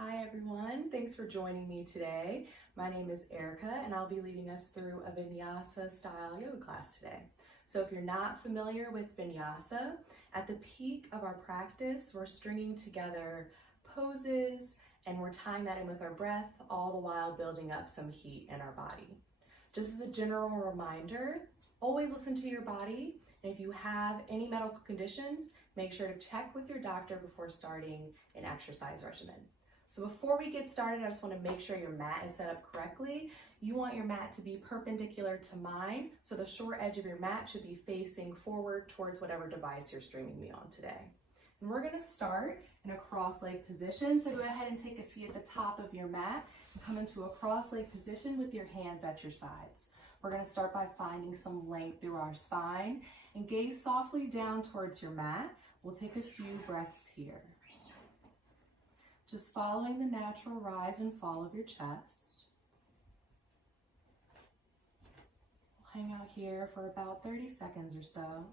Hi everyone, thanks for joining me today. My name is Erica and I'll be leading us through a Vinyasa style yoga class today. So if you're not familiar with Vinyasa, at the peak of our practice, we're stringing together poses and we're tying that in with our breath, all the while building up some heat in our body. Just as a general reminder, always listen to your body. And if you have any medical conditions, make sure to check with your doctor before starting an exercise regimen. So before we get started, I just want to make sure your mat is set up correctly. You want your mat to be perpendicular to mine, so the short edge of your mat should be facing forward towards whatever device you're streaming me on today. And we're going to start in a cross-leg position, so go ahead and take a seat at the top of your mat and come into a cross-leg position with your hands at your sides. We're going to start by finding some length through our spine and gaze softly down towards your mat. We'll take a few breaths here. Just following the natural rise and fall of your chest. We'll hang out here for about 30 seconds or so.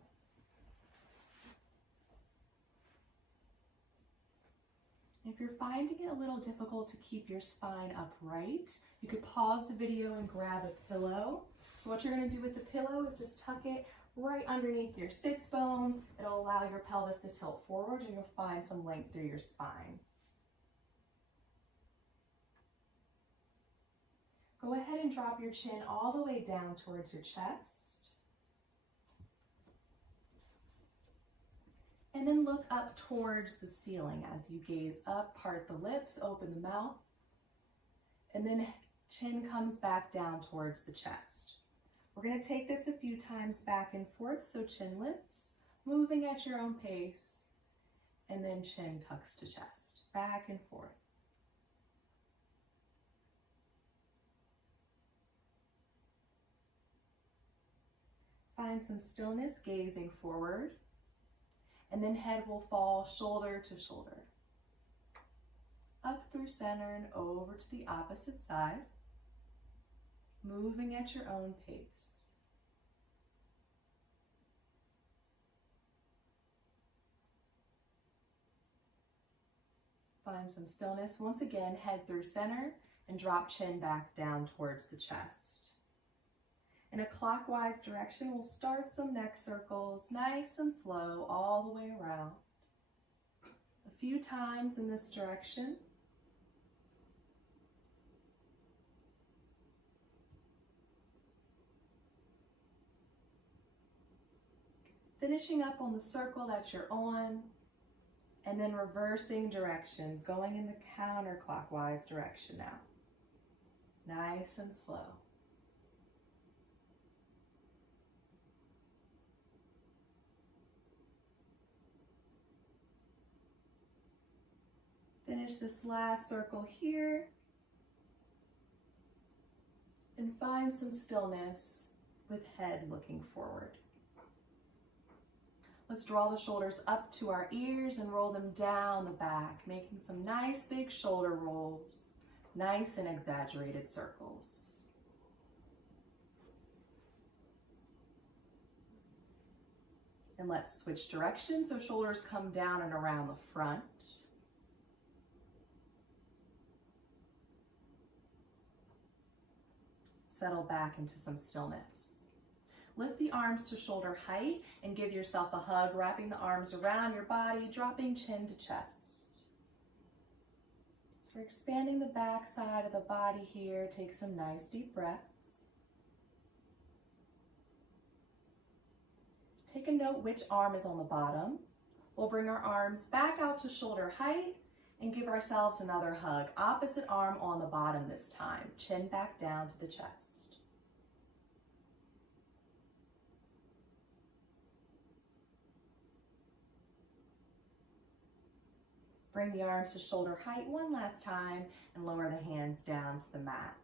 If you're finding it a little difficult to keep your spine upright, you could pause the video and grab a pillow. So what you're going to do with the pillow is just tuck it right underneath your sits bones. It'll allow your pelvis to tilt forward and you'll find some length through your spine. Go ahead and drop your chin all the way down towards your chest. And then look up towards the ceiling as you gaze up, part the lips, open the mouth. And then chin comes back down towards the chest. We're going to take this a few times back and forth, so chin lifts, moving at your own pace, and then chin tucks to chest, back and forth. Find some stillness, gazing forward, and then head will fall shoulder to shoulder. Up through center and over to the opposite side, moving at your own pace. Find some stillness. Once again, head through center and drop chin back down towards the chest. In a clockwise direction, we'll start some neck circles, nice and slow, all the way around. A few times in this direction. Finishing up on the circle that you're on, and then reversing directions, going in the counterclockwise direction now. Nice and slow. Finish this last circle here and find some stillness with head looking forward. Let's draw the shoulders up to our ears and roll them down the back, making some nice big shoulder rolls, nice and exaggerated circles. And let's switch directions so shoulders come down and around the front. Settle back into some stillness. Lift the arms to shoulder height and give yourself a hug, wrapping the arms around your body, dropping chin to chest. So we're expanding the back side of the body here. Take some nice deep breaths. Take a note which arm is on the bottom. We'll bring our arms back out to shoulder height and give ourselves another hug. Opposite arm on the bottom this time. Chin back down to the chest. Bring the arms to shoulder height one last time and lower the hands down to the mat.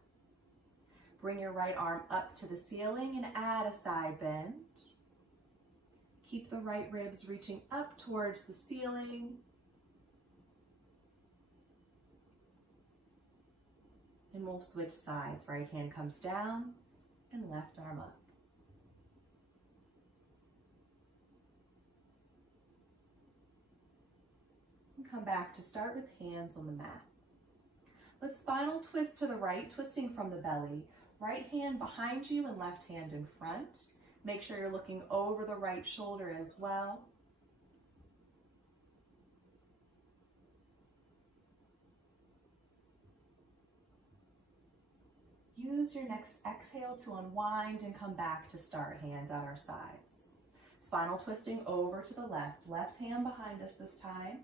Bring your right arm up to the ceiling and add a side bend. Keep the right ribs reaching up towards the ceiling. And we'll switch sides. Right hand comes down and left arm up. And come back to start with hands on the mat. Let's spinal twist to the right, twisting from the belly. Right hand behind you and left hand in front. Make sure you're looking over the right shoulder as well. Use your next exhale to unwind and come back to start, hands at our sides. Spinal twisting over to the left. Left hand behind us this time.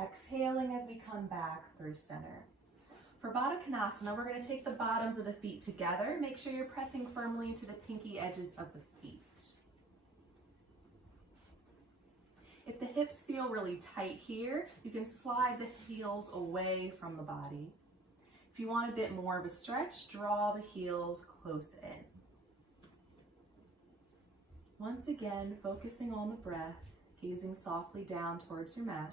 Exhaling as we come back through center. For Baddha Konasana, we're going to take the bottoms of the feet together. Make sure you're pressing firmly into the pinky edges of the feet. If the hips feel really tight here, you can slide the heels away from the body. If you want a bit more of a stretch, draw the heels close in. Once again, focusing on the breath, gazing softly down towards your mat.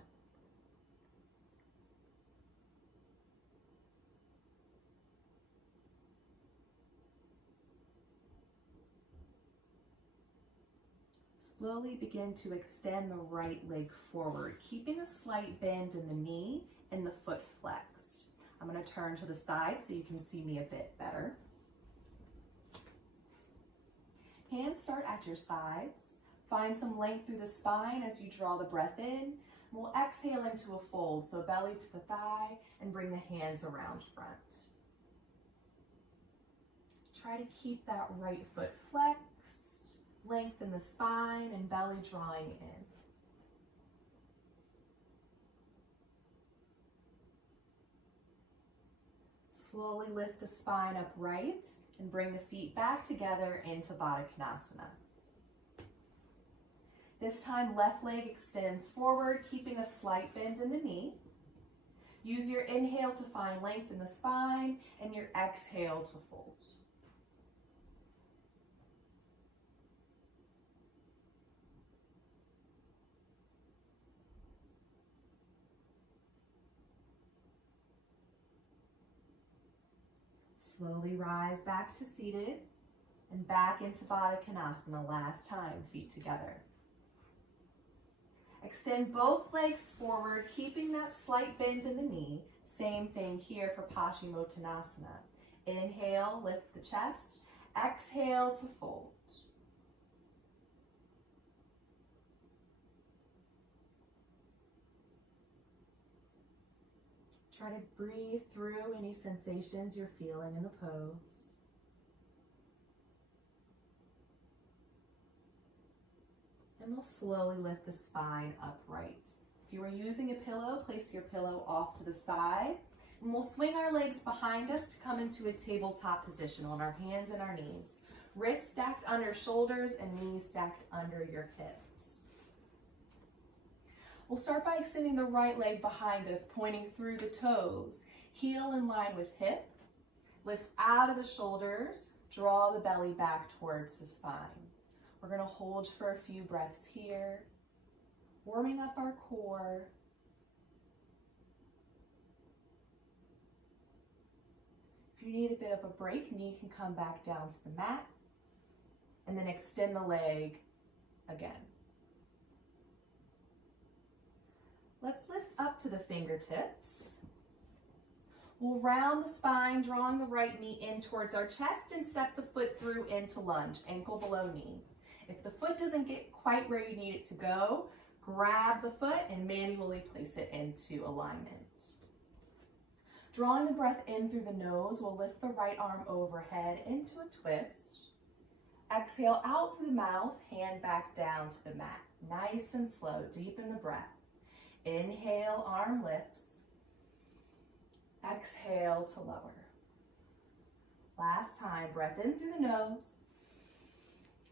Slowly begin to extend the right leg forward, keeping a slight bend in the knee and the foot flexed. I'm going to turn to the side so you can see me a bit better. Hands start at your sides. Find some length through the spine as you draw the breath in. We'll exhale into a fold, so belly to the thigh, and bring the hands around front. Try to keep that right foot flexed. Lengthen the spine and belly drawing in. Slowly lift the spine upright and bring the feet back together into Baddha Konasana. This time, left leg extends forward, keeping a slight bend in the knee. Use your inhale to find length in the spine and your exhale to fold. Slowly rise back to seated and back into Baddha Konasana. Last time, feet together. Extend both legs forward, keeping that slight bend in the knee. Same thing here for Paschimottanasana. Inhale, lift the chest. Exhale to fold. Try to breathe through any sensations you're feeling in the pose. And we'll slowly lift the spine upright. If you were using a pillow, place your pillow off to the side. And we'll swing our legs behind us to come into a tabletop position on our hands and our knees. Wrists stacked under shoulders and knees stacked under your hips. We'll start by extending the right leg behind us, pointing through the toes. Heel in line with hip. Lift out of the shoulders. Draw the belly back towards the spine. We're going to hold for a few breaths here, warming up our core. If you need a bit of a break, knee can come back down to the mat, and then extend the leg again. Let's lift up to the fingertips. We'll round the spine, drawing the right knee in towards our chest and step the foot through into lunge, ankle below knee. If the foot doesn't get quite where you need it to go, grab the foot and manually place it into alignment. Drawing the breath in through the nose, we'll lift the right arm overhead into a twist. Exhale out through the mouth, hand back down to the mat. Nice and slow, deepen the breath. Inhale, arm lifts. Exhale to lower. Last time, breath in through the nose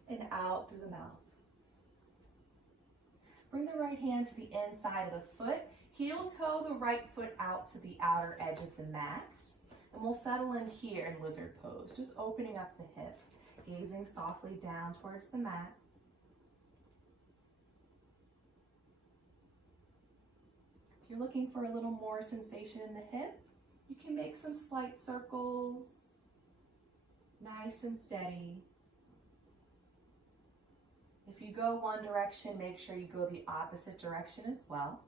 and out through the mouth. Bring the right hand to the inside of the foot. Heel toe the right foot out to the outer edge of the mat. And we'll settle in here in lizard pose, just opening up the hip, gazing softly down towards the mat. If you're looking for a little more sensation in the hip, you can make some slight circles, nice and steady. If you go one direction, make sure you go the opposite direction as well.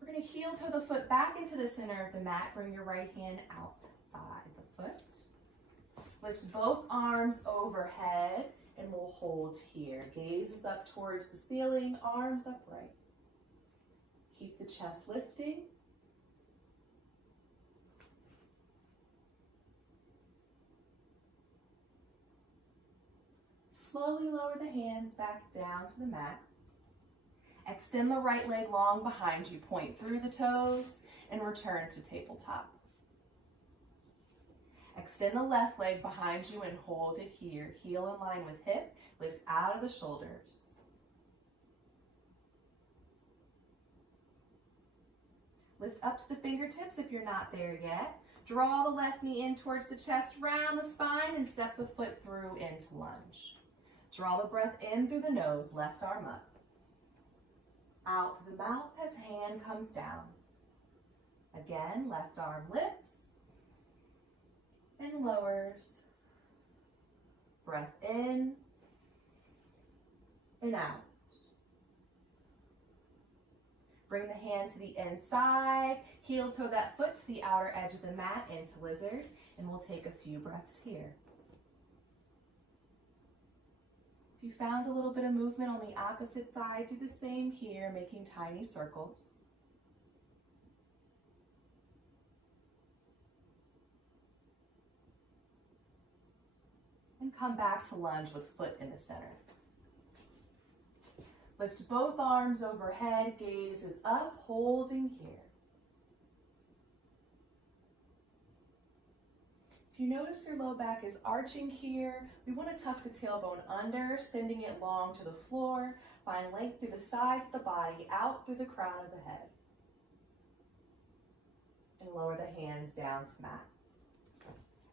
We're going to heel toe the foot back into the center of the mat. Bring your right hand outside the foot. Lift both arms overhead and we'll hold here. Gaze is up towards the ceiling, arms upright. Keep the chest lifting. Slowly lower the hands back down to the mat. Extend the right leg long behind you. Point through the toes and return to tabletop. Extend the left leg behind you and hold it here. Heel in line with hip. Lift out of the shoulders. Lift up to the fingertips if you're not there yet. Draw the left knee in towards the chest, round the spine, and step the foot through into lunge. Draw the breath in through the nose, left arm up. Out through the mouth as hand comes down. Again, left arm lifts and lowers. Breath in and out. Bring the hand to the inside, heel toe that foot to the outer edge of the mat into lizard, and we'll take a few breaths here. If you found a little bit of movement on the opposite side, do the same here, making tiny circles. And come back to lunge with foot in the center. Lift both arms overhead, gaze is up, holding here. If you notice your low back is arching here, we want to tuck the tailbone under, sending it long to the floor. Find length through the sides of the body, out through the crown of the head. And lower the hands down to mat.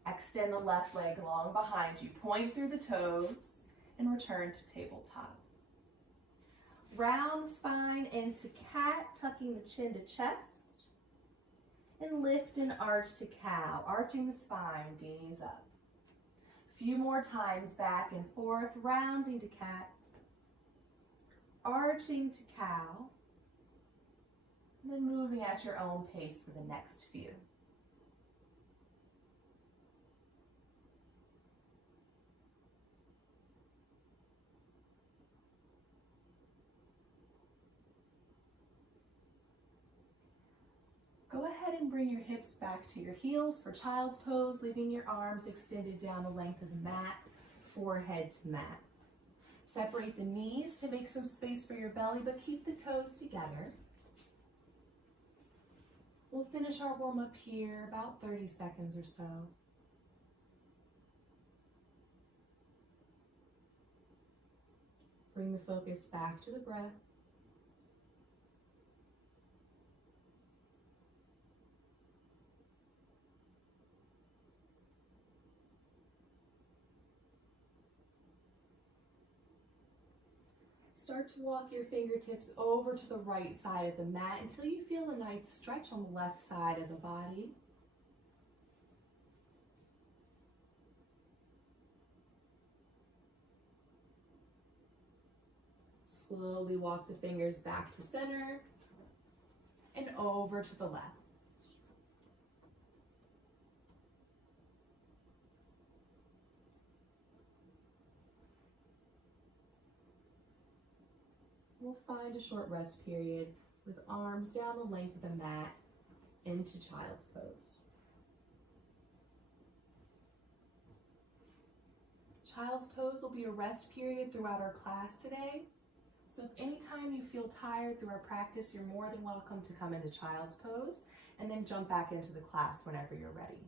Extend the left leg long behind you. Point through the toes and return to tabletop. Round the spine into cat, tucking the chin to chest. And lift and arch to cow, arching the spine, gaze up. A few more times back and forth, rounding to cat, arching to cow, and then moving at your own pace for the next few. Go ahead and bring your hips back to your heels for child's pose, leaving your arms extended down the length of the mat, forehead to mat. Separate the knees to make some space for your belly, but keep the toes together. We'll finish our warm-up here, about 30 seconds or so. Bring the focus back to the breath. Start to walk your fingertips over to the right side of the mat until you feel a nice stretch on the left side of the body. Slowly walk the fingers back to center and over to the left. We'll find a short rest period with arms down the length of the mat into child's pose. Child's pose will be a rest period throughout our class today. So if anytime you feel tired through our practice, you're more than welcome to come into child's pose and then jump back into the class whenever you're ready.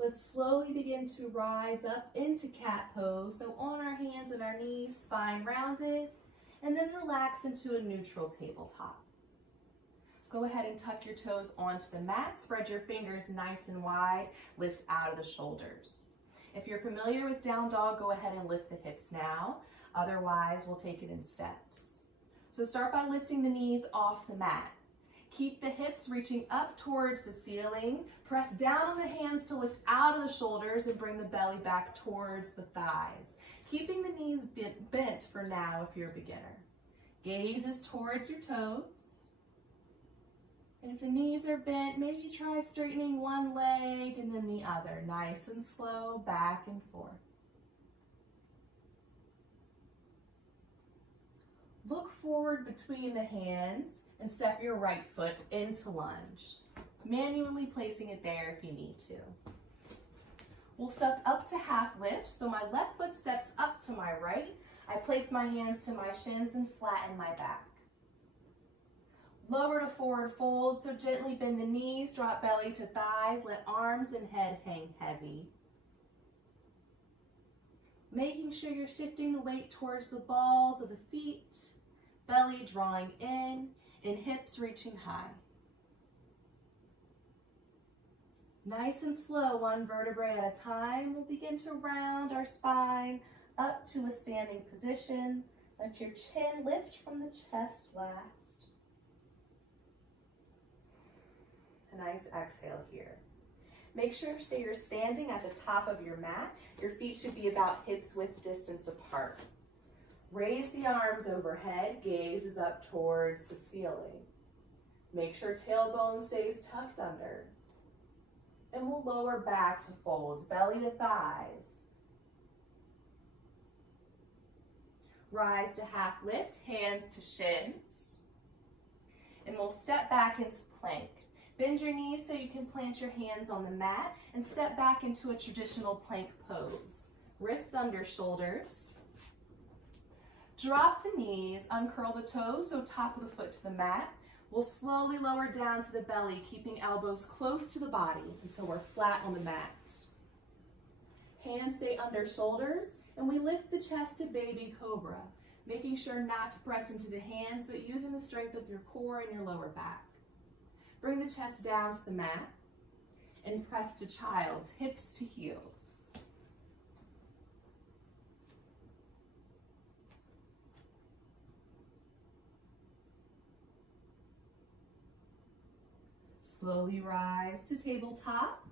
Let's slowly begin to rise up into cat pose. So on our hands and our knees, spine rounded, and then relax into a neutral tabletop. Go ahead and tuck your toes onto the mat, spread your fingers nice and wide, lift out of the shoulders. If you're familiar with down dog, go ahead and lift the hips now. Otherwise, we'll take it in steps. So start by lifting the knees off the mat. Keep the hips reaching up towards the ceiling. Press down on the hands to lift out of the shoulders and bring the belly back towards the thighs. Keeping the knees bent for now if you're a beginner. Gaze is towards your toes. And if the knees are bent, maybe try straightening one leg and then the other. Nice and slow, back and forth. Look forward between the hands and step your right foot into lunge, manually placing it there if you need to. We'll step up to half lift, so my left foot steps up to my right. I place my hands to my shins and flatten my back. Lower to forward fold, so gently bend the knees, drop belly to thighs, let arms and head hang heavy. Making sure you're shifting the weight towards the balls of the feet, belly drawing in, and hips reaching high. Nice and slow, one vertebrae at a time, we'll begin to round our spine up to a standing position. Let your chin lift from the chest last. A nice exhale here. Make sure you're standing at the top of your mat. Your feet should be about hips width distance apart. Raise the arms overhead, gaze is up towards the ceiling. Make sure tailbone stays tucked under. And we'll lower back to folds, belly to thighs. Rise to half lift, hands to shins. And we'll step back into plank. Bend your knees so you can plant your hands on the mat and step back into a traditional plank pose. Wrist under shoulders. Drop the knees, uncurl the toes, so top of the foot to the mat. We'll slowly lower down to the belly, keeping elbows close to the body until we're flat on the mat. Hands stay under shoulders, and we lift the chest to baby cobra, making sure not to press into the hands, but using the strength of your core and your lower back. Bring the chest down to the mat, and press to child's, hips to heels. Slowly rise to tabletop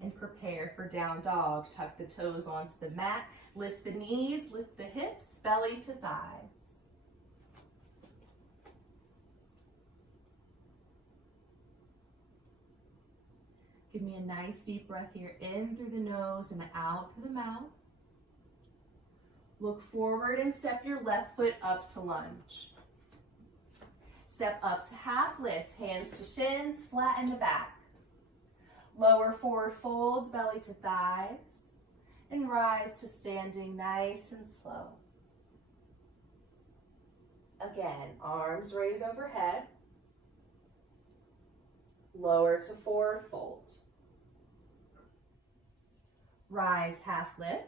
and prepare for down dog. Tuck the toes onto the mat, lift the knees, lift the hips, belly to thighs. Give me a nice deep breath here, in through the nose and out through the mouth. Look forward and step your left foot up to lunge. Step up to half lift, hands to shins, flatten the back. Lower forward folds, belly to thighs, and rise to standing nice and slow. Again, arms raise overhead. Lower to forward fold. Rise half lift.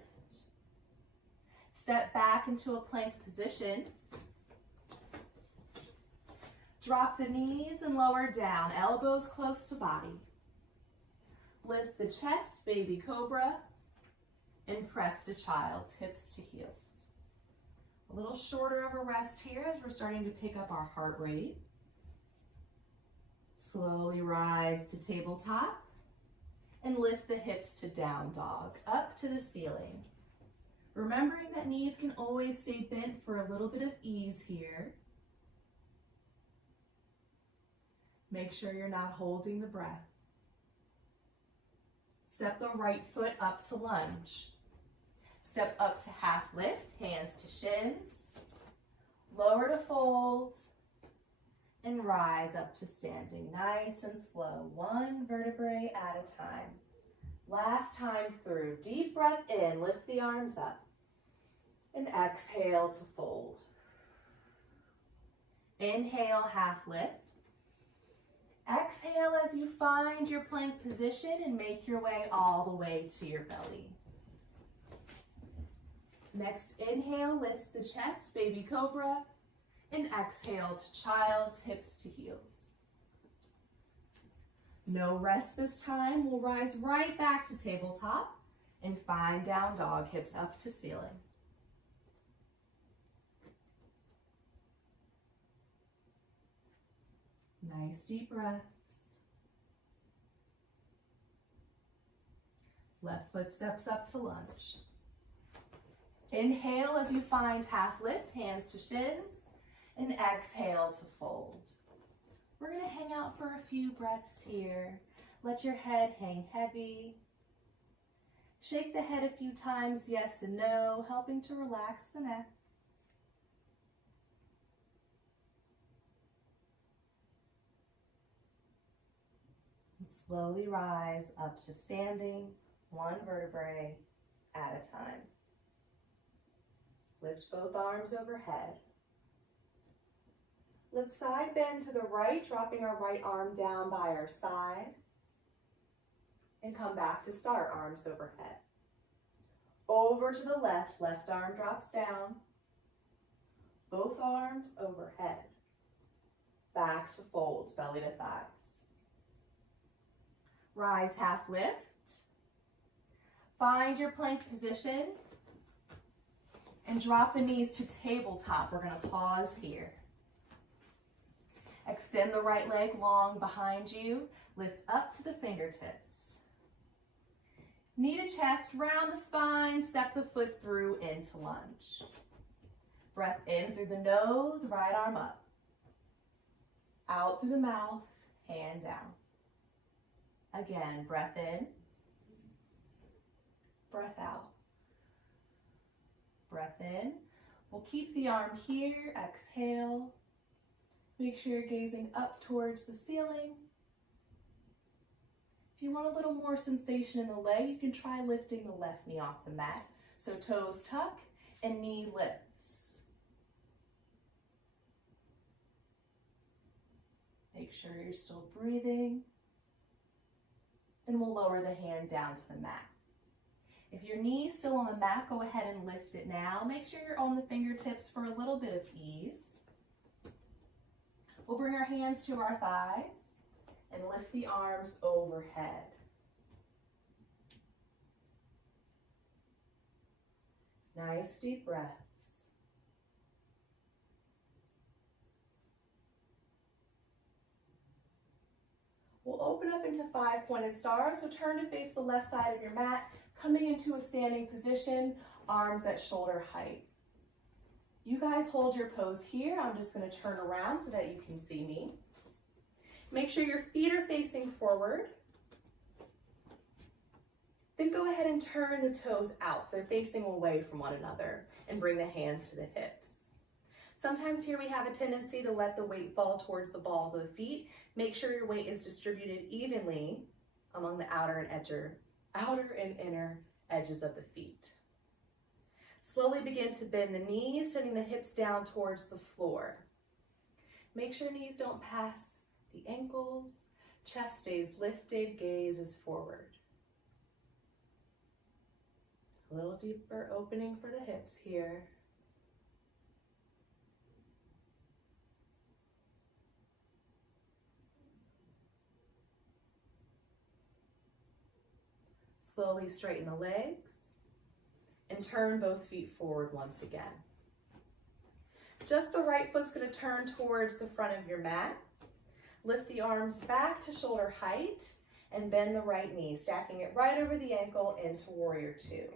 Step back into a plank position. Drop the knees and lower down, elbows close to body. Lift the chest, baby cobra, and press to child's, hips to heels. A little shorter of a rest here as we're starting to pick up our heart rate. Slowly rise to tabletop and lift the hips to down dog, up to the ceiling. Remembering that knees can always stay bent for a little bit of ease here. Make sure you're not holding the breath. Step the right foot up to lunge. Step up to half lift, hands to shins. Lower to fold. And rise up to standing, nice and slow, one vertebrae at a time. Last time through, deep breath in, lift the arms up. And exhale to fold. Inhale, half lift. Exhale as you find your plank position and make your way all the way to your belly. Next inhale lifts the chest, baby cobra, and exhale to child's, hips to heels. No rest this time. We'll rise right back to tabletop and find down dog, hips up to ceiling. Nice deep breaths. Left foot steps up to lunge. Inhale as you find half lift, hands to shins, and exhale to fold. We're gonna hang out for a few breaths here. Let your head hang heavy. Shake the head a few times, yes and no, helping to relax the neck. And slowly rise up to standing, one vertebrae at a time. Lift both arms overhead. Let's side bend to the right, dropping our right arm down by our side. And come back to start, arms overhead. Over to the left arm drops down. Both arms overhead. Back to folds, belly to thighs. Rise, half lift. Find your plank position and drop the knees to tabletop. We're gonna pause here. Extend the right leg long behind you. Lift up to the fingertips. Knee to chest, round the spine, step the foot through into lunge. Breath in through the nose, right arm up. Out through the mouth, hand down. Again, breath in, breath out. Breath in. We'll keep the arm here, exhale. Make sure you're gazing up towards the ceiling. If you want a little more sensation in the leg, you can try lifting the left knee off the mat. So toes tuck and knee lifts. Make sure you're still breathing. And we'll lower the hand down to the mat. If your knee's still on the mat, go ahead and lift it now. Make sure you're on the fingertips for a little bit of ease. We'll bring our hands to our thighs and lift the arms overhead. Nice deep breaths. We'll open up into 5-pointed stars, so turn to face the left side of your mat, coming into a standing position, arms at shoulder height. You guys hold your pose here. I'm just going to turn around so that you can see me. Make sure your feet are facing forward. Then go ahead and turn the toes out so they're facing away from one another, and bring the hands to the hips. Sometimes here we have a tendency to let the weight fall towards the balls of the feet. Make sure your weight is distributed evenly among the outer and inner edges of the feet. Slowly begin to bend the knees, sending the hips down towards the floor. Make sure knees don't pass the ankles. Chest stays lifted, gaze is forward. A little deeper opening for the hips here. Slowly straighten the legs and turn both feet forward once again. Just the right foot's going to turn towards the front of your mat. Lift the arms back to shoulder height and bend the right knee, stacking it right over the ankle into Warrior Two.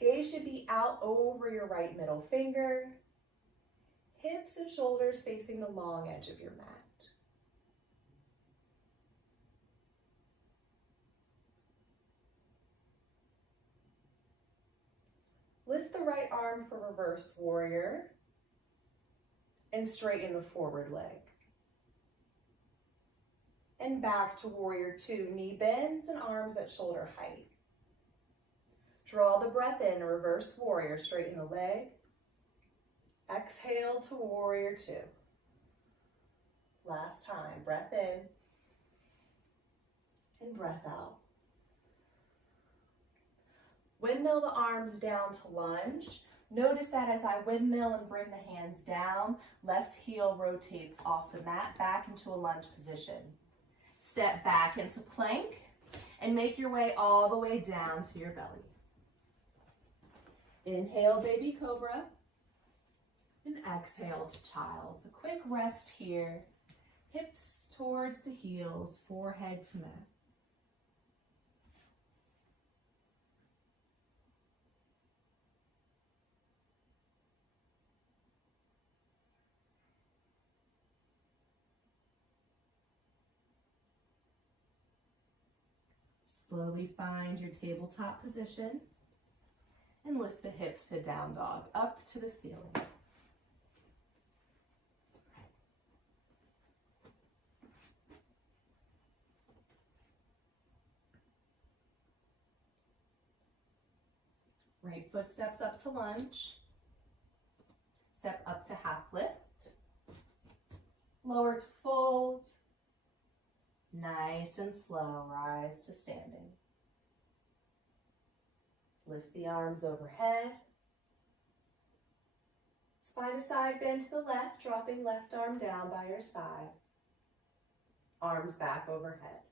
Gaze should be out over your right middle finger. Hips and shoulders facing the long edge of your mat. Lift the right arm for reverse warrior and straighten the forward leg. And back to Warrior Two, knee bends and arms at shoulder height. Draw the breath in, reverse warrior, straighten the leg. Exhale to Warrior Two. Last time, breath in and breath out. Windmill the arms down to lunge. Notice that as I windmill and bring the hands down, left heel rotates off the mat back into a lunge position. Step back into plank and make your way all the way down to your belly. Inhale, baby cobra, and exhale to child's. A quick rest here. Hips towards the heels, forehead to mat. Slowly find your tabletop position and lift the hips to down dog up to the ceiling. Right foot steps up to lunge. Step up to half lift. Lower to fold. Nice and slow, rise to standing. Lift the arms overhead. Spine to side bend to the left, dropping left arm down by your side. Arms back overhead.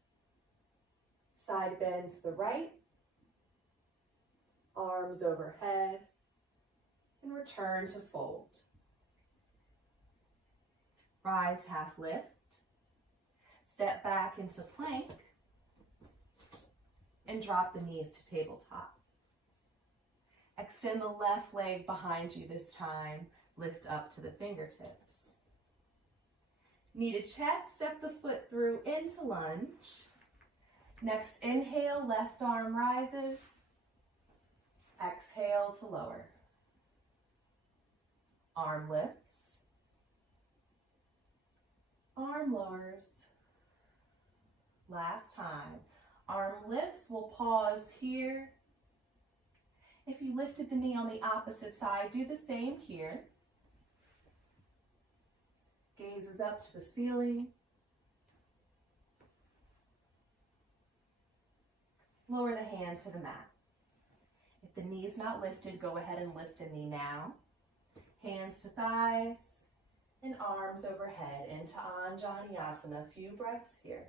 Side bend to the right. Arms overhead. And return to fold. Rise, half lift. Step back into plank. And drop the knees to tabletop. Extend the left leg behind you this time. Lift up to the fingertips. Knee to chest, step the foot through into lunge. Next inhale, left arm rises. Exhale to lower. Arm lifts. Arm lowers. Last time. Arm lifts, we'll pause here. If you lifted the knee on the opposite side, do the same here. Gaze is up to the ceiling. Lower the hand to the mat. If the knee is not lifted, go ahead and lift the knee now. Hands to thighs and arms overhead into Anjaneyasana. A few breaths here.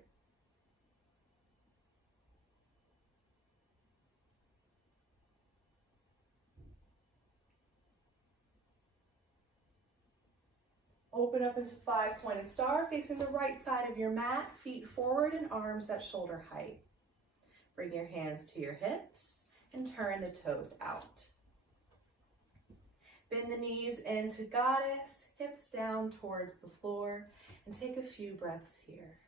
Open up into five-pointed star, facing the right side of your mat, feet forward and arms at shoulder height. Bring your hands to your hips and turn the toes out. Bend the knees into goddess, hips down towards the floor, and take a few breaths here.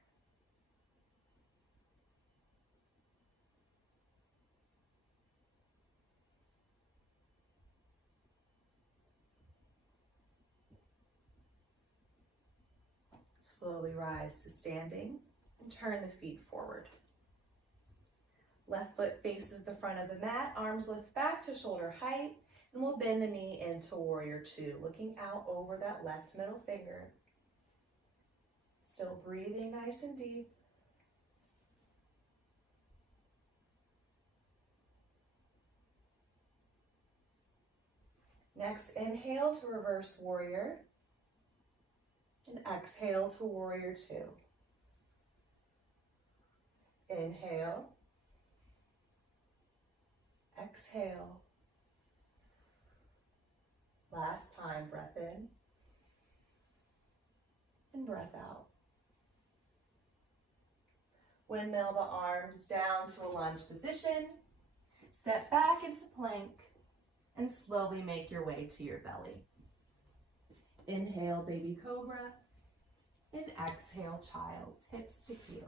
Slowly rise to standing and turn the feet forward. Left foot faces the front of the mat, arms lift back to shoulder height, and we'll bend the knee into warrior two, looking out over that left middle finger. Still breathing nice and deep. Next, inhale to reverse warrior. And exhale to warrior two. Inhale. Exhale. Last time, breath in and breath out. Windmill the arms down to a lunge position. Step back into plank and slowly make your way to your belly. Inhale, baby cobra, and exhale, child's, hips to heels.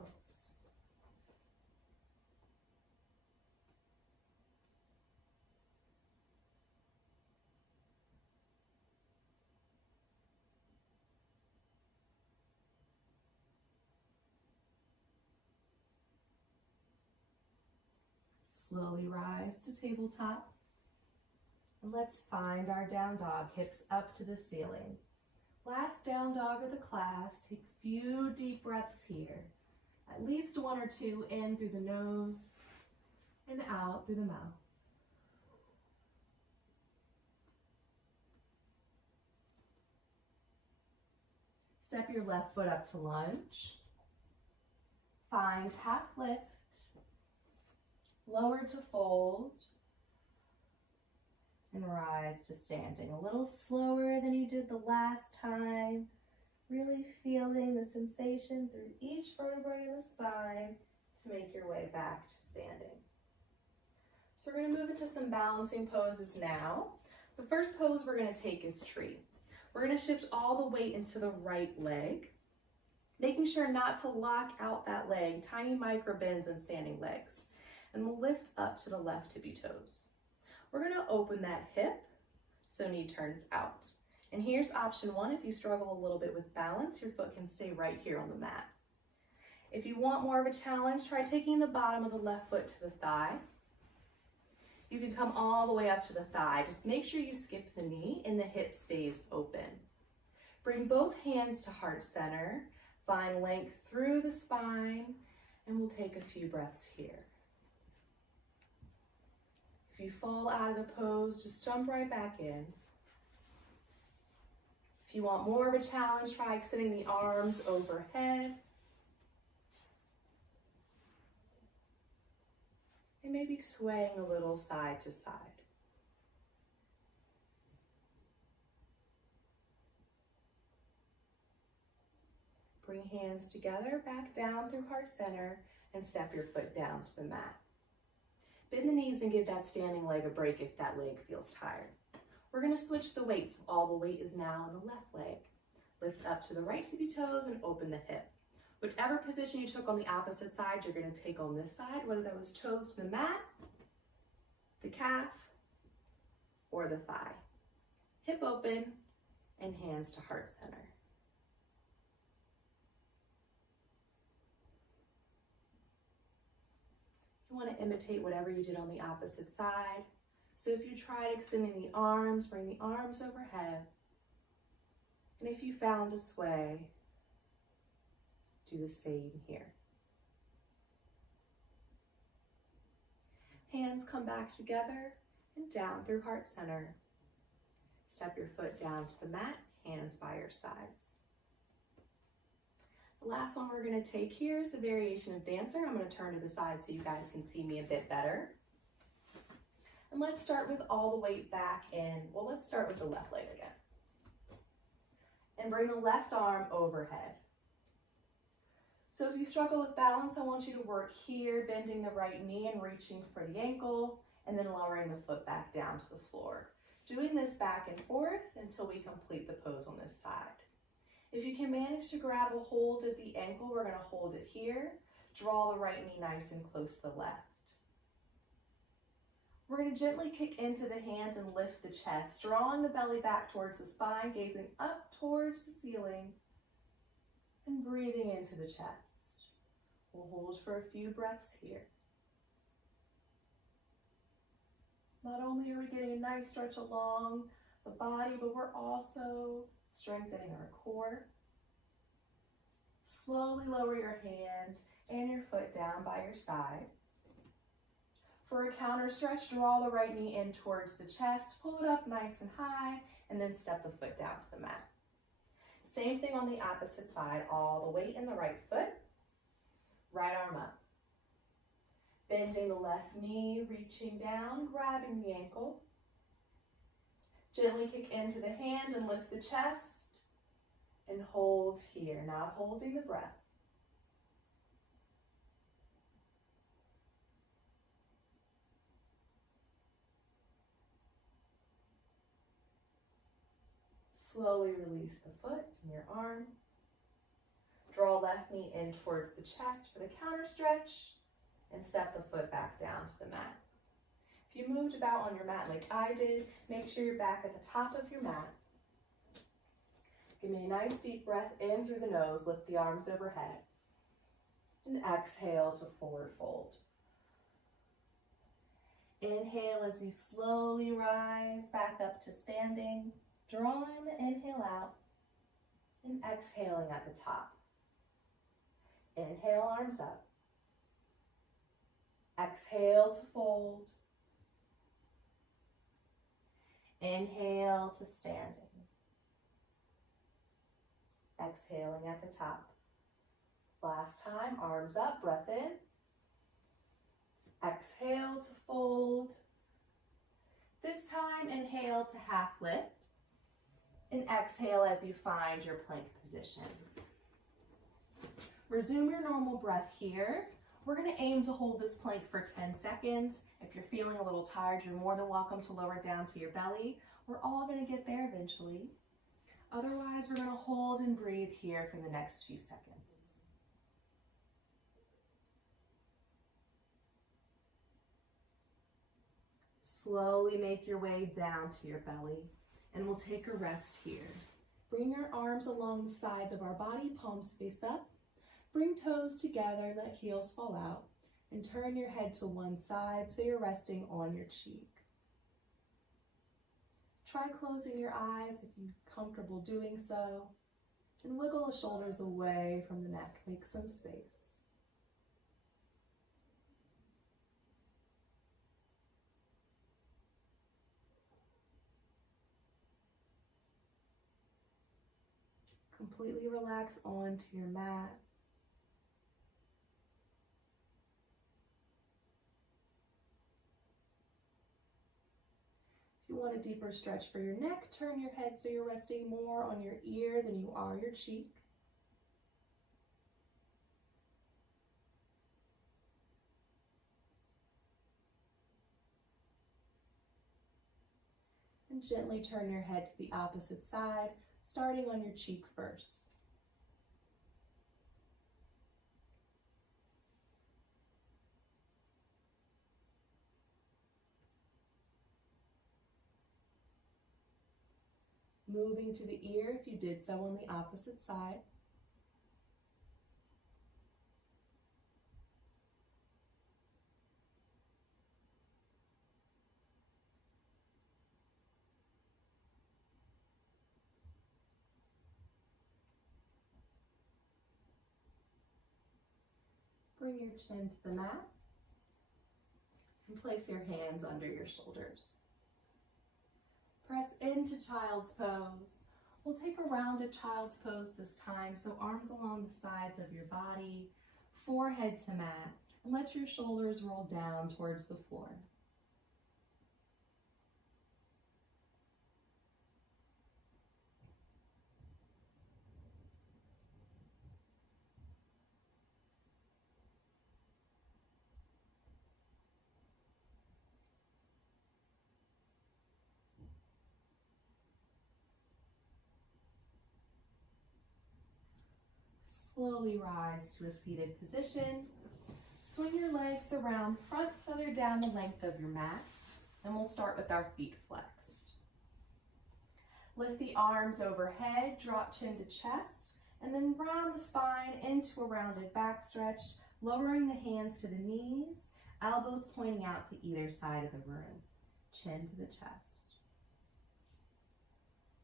Slowly rise to tabletop. And let's find our down dog, hips up to the ceiling. Last down dog of the class. Take a few deep breaths here. At least one or two in through the nose and out through the mouth. Step your left foot up to lunge. Find half lift. Lower to fold. And rise to standing. A little slower than you did the last time. Really feeling the sensation through each vertebrae in the spine to make your way back to standing. So we're going to move into some balancing poses now. The first pose we're going to take is tree. We're going to shift all the weight into the right leg, making sure not to lock out that leg, tiny micro bends in standing legs. And we'll lift up to the left tippy toes. We're going to open that hip so knee turns out. And here's option one. If you struggle a little bit with balance, your foot can stay right here on the mat. If you want more of a challenge, try taking the bottom of the left foot to the thigh. You can come all the way up to the thigh. Just make sure you skip the knee and the hip stays open. Bring both hands to heart center. Find length through the spine, and we'll take a few breaths here. If you fall out of the pose, just jump right back in. If you want more of a challenge, try extending the arms overhead. And maybe swaying a little side to side. Bring hands together, back down through heart center, and step your foot down to the mat. Bend the knees and give that standing leg a break if that leg feels tired. We're going to switch the weights. All the weight is now on the left leg. Lift up to the right tippy toes and open the hip. Whichever position you took on the opposite side, you're going to take on this side, whether that was toes to the mat, the calf, or the thigh. Hip open and hands to heart center. You want to imitate whatever you did on the opposite side. So if you tried extending the arms, bring the arms overhead. And if you found a sway, do the same here. Hands come back together and down through heart center. Step your foot down to the mat, hands by your sides. The last one we're going to take here is a variation of dancer. I'm going to turn to the side so you guys can see me a bit better. And let's start with all the weight back in. Well, let's start with the left leg again. And bring the left arm overhead. So if you struggle with balance, I want you to work here, bending the right knee and reaching for the ankle, and then lowering the foot back down to the floor. Doing this back and forth until we complete the pose on this side. If you can manage to grab a hold of the ankle, we're going to hold it here. Draw the right knee nice and close to the left. We're going to gently kick into the hands and lift the chest, drawing the belly back towards the spine, gazing up towards the ceiling, and breathing into the chest. We'll hold for a few breaths here. Not only are we getting a nice stretch along the body, but we're also strengthening our core. Slowly lower your hand and your foot down by your side. For a counter stretch, draw the right knee in towards the chest, pull it up nice and high, and then step the foot down to the mat. Same thing on the opposite side, all the weight in the right foot, right arm up. Bending the left knee, reaching down, grabbing the ankle. Gently kick into the hand and lift the chest, and hold here, not holding the breath. Slowly release the foot from your arm. Draw left knee in towards the chest for the counter stretch, and step the foot back down to the mat. If you moved about on your mat like I did, make sure you're back at the top of your mat. Give me a nice deep breath in through the nose, lift the arms overhead, and exhale to forward fold. Inhale as you slowly rise back up to standing, drawing the inhale out and exhaling at the top. Inhale, arms up. Exhale to fold. Inhale to standing. Exhaling at the top. Last time, arms up, breath in. Exhale to fold. This time, inhale to half lift. and exhale as you find your plank position. Resume your normal breath here. We're going to aim to hold this plank for 10 seconds. If you're feeling a little tired, you're more than welcome to lower it down to your belly. We're all going to get there eventually. Otherwise, we're going to hold and breathe here for the next few seconds. Slowly make your way down to your belly, and we'll take a rest here. Bring your arms along the sides of our body, palms face up. Bring toes together, let heels fall out, and turn your head to one side so you're resting on your cheek. Try closing your eyes if you're comfortable doing so, and wiggle the shoulders away from the neck. Make some space. Completely relax onto your mat. If you want a deeper stretch for your neck, turn your head so you're resting more on your ear than you are your cheek. And gently turn your head to the opposite side, starting on your cheek first. Moving to the ear if you did so on the opposite side. Bring your chin to the mat and place your hands under your shoulders. Press into child's pose. We'll take a rounded child's pose this time, so arms along the sides of your body, forehead to mat, and let your shoulders roll down towards the floor. Slowly rise to a seated position. Swing your legs around front so they're down the length of your mat. And we'll start with our feet flexed. Lift the arms overhead, drop chin to chest, and then round the spine into a rounded back stretch, lowering the hands to the knees, elbows pointing out to either side of the room, chin to the chest.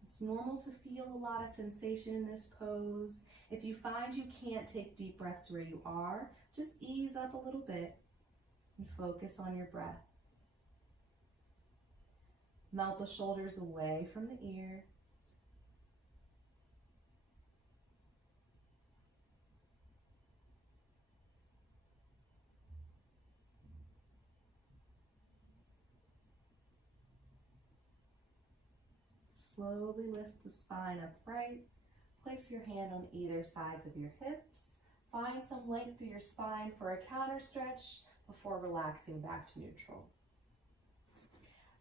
It's normal to feel a lot of sensation in this pose. If you find you can't take deep breaths where you are, just ease up a little bit and focus on your breath. Melt the shoulders away from the ears. Slowly lift the spine upright. Place your hand on either sides of your hips. Find some length through your spine for a counter stretch before relaxing back to neutral.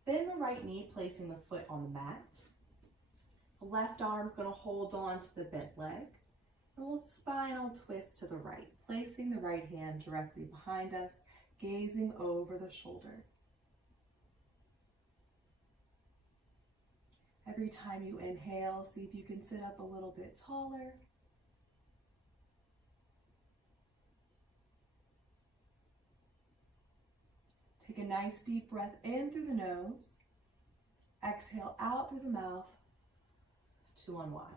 Bend the right knee, placing the foot on the mat. The left arm's going to hold on to the bent leg. And we'll spinal twist to the right, placing the right hand directly behind us, gazing over the shoulder. Every time you inhale, see if you can sit up a little bit taller. Take a nice deep breath in through the nose. Exhale out through the mouth to unwind.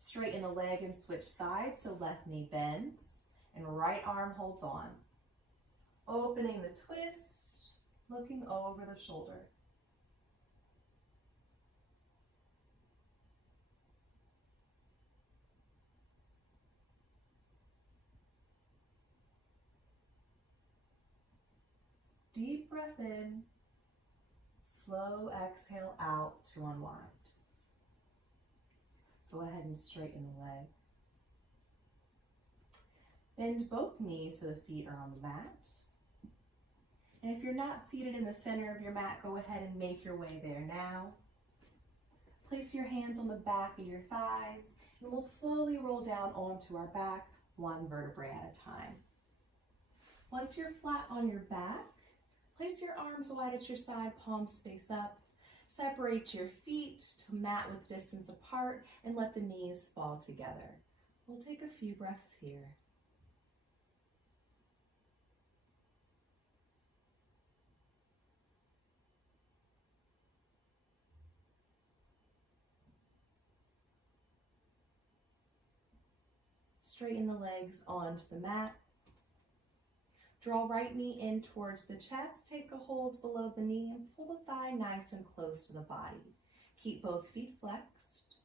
Straighten the leg and switch sides, so left knee bends and right arm holds on. Opening the twist, looking over the shoulder. Deep breath in, slow exhale out to unwind. Go ahead and straighten the leg. Bend both knees so the feet are on the mat. And if you're not seated in the center of your mat, go ahead and make your way there now. Place your hands on the back of your thighs, and we'll slowly roll down onto our back, one vertebrae at a time. Once you're flat on your back, place your arms wide at your side, palms face up. Separate your feet to mat with distance apart and let the knees fall together. We'll take a few breaths here. Straighten the legs onto the mat. Draw right knee in towards the chest, take a hold below the knee and pull the thigh nice and close to the body. Keep both feet flexed.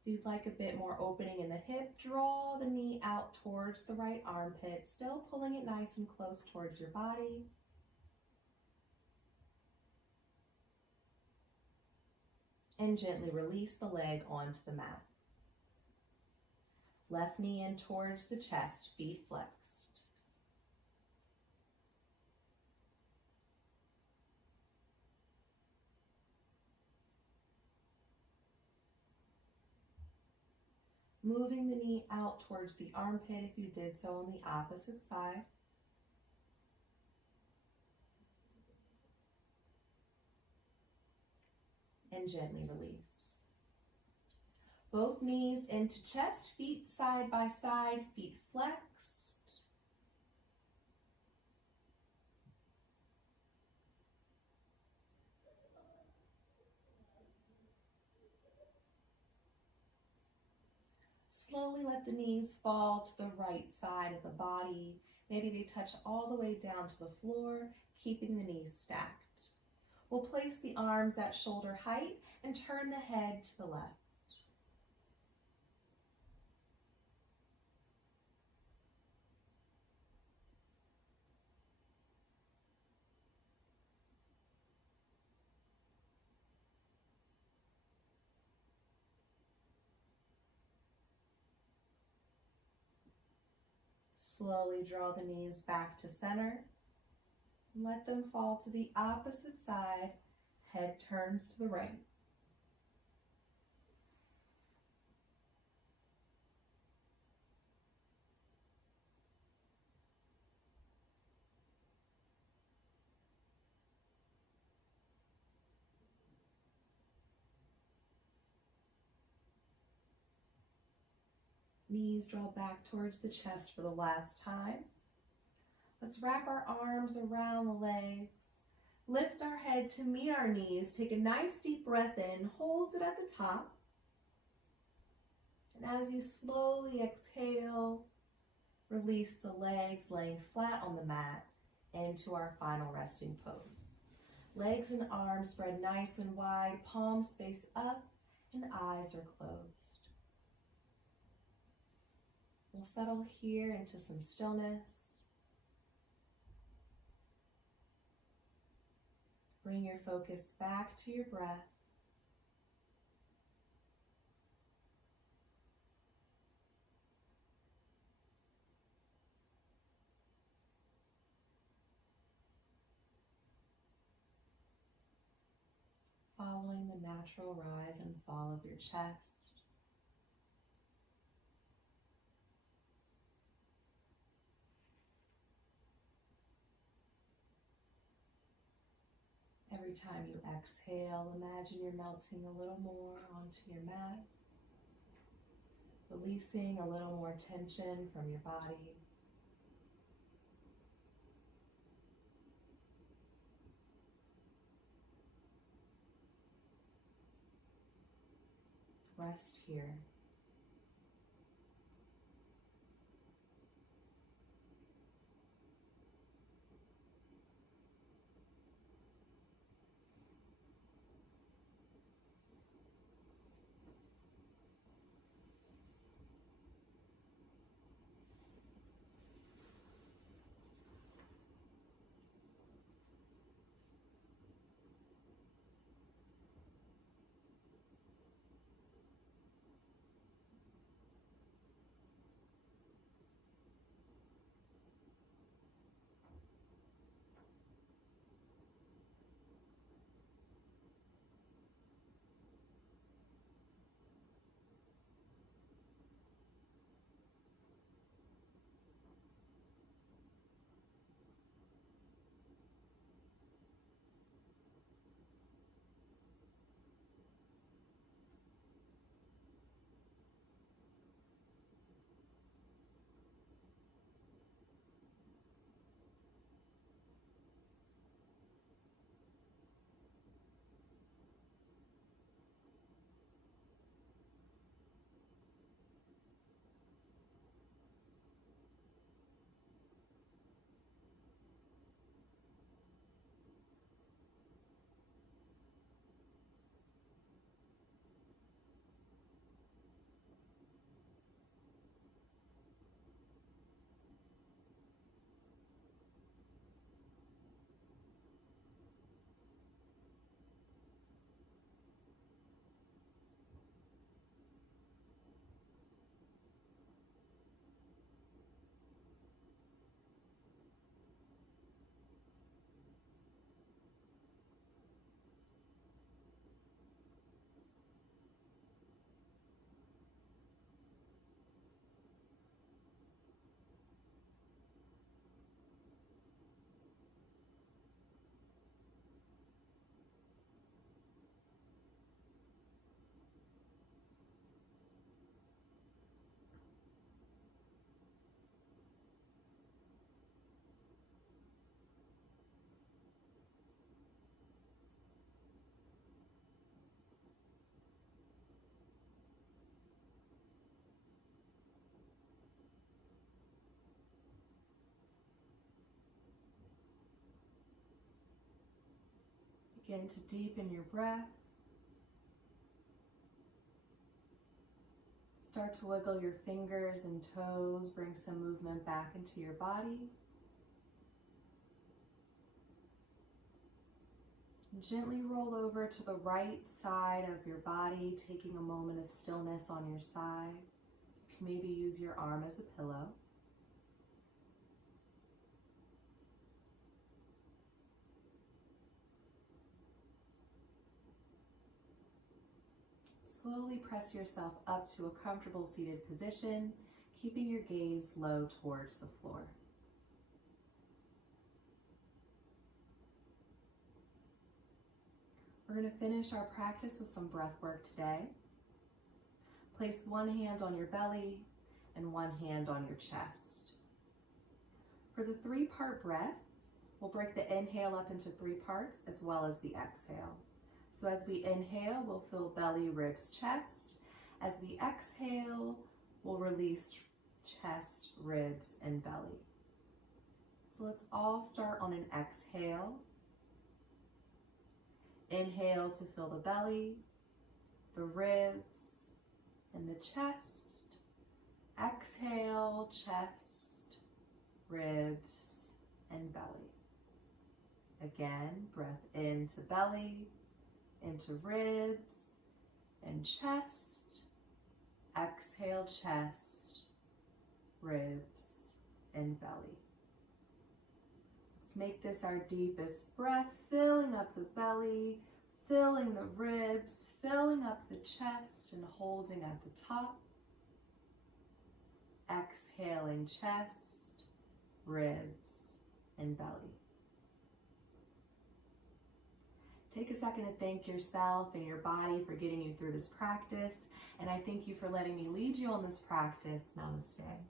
If you'd like a bit more opening in the hip, draw the knee out towards the right armpit, still pulling it nice and close towards your body. And gently release the leg onto the mat. Left knee in towards the chest, feet flexed. Moving the knee out towards the armpit if you did so on the opposite side. And gently release. Both knees into chest, feet side by side, feet flexed. Slowly let the knees fall to the right side of the body. Maybe they touch all the way down to the floor, keeping the knees stacked. We'll place the arms at shoulder height and turn the head to the left. Slowly draw the knees back to center. Let them fall to the opposite side. Head turns to the right. Knees draw back towards the chest for the last time. Let's wrap our arms around the legs. Lift our head to meet our knees. Take a nice deep breath in. Hold it at the top. And as you slowly exhale, release the legs laying flat on the mat into our final resting pose. Legs and arms spread nice and wide, palms face up, and eyes are closed. We'll settle here into some stillness. Bring your focus back to your breath. Following the natural rise and fall of your chest. Every time you exhale, imagine you're melting a little more onto your mat, releasing a little more tension from your body. Rest here. Begin to deepen your breath. Start to wiggle your fingers and toes, bring some movement back into your body. Gently roll over to the right side of your body, taking a moment of stillness on your side. You can maybe use your arm as a pillow. Slowly press yourself up to a comfortable seated position, keeping your gaze low towards the floor. We're going to finish our practice with some breath work today. Place one hand on your belly and one hand on your chest. For the 3-part breath, we'll break the inhale up into 3 parts as well as the exhale. So as we inhale, we'll fill belly, ribs, chest. As we exhale, we'll release chest, ribs, and belly. So let's all start on an exhale. Inhale to fill the belly, the ribs, and the chest. Exhale, chest, ribs, and belly. Again, breath into belly, into ribs and chest. Exhale, chest, ribs, and belly. Let's make this our deepest breath, filling up the belly, filling the ribs, filling up the chest, and holding at the top. Exhaling, chest, ribs, and belly. Take a second to thank yourself and your body for getting you through this practice, and I thank you for letting me lead you on this practice. Namaste.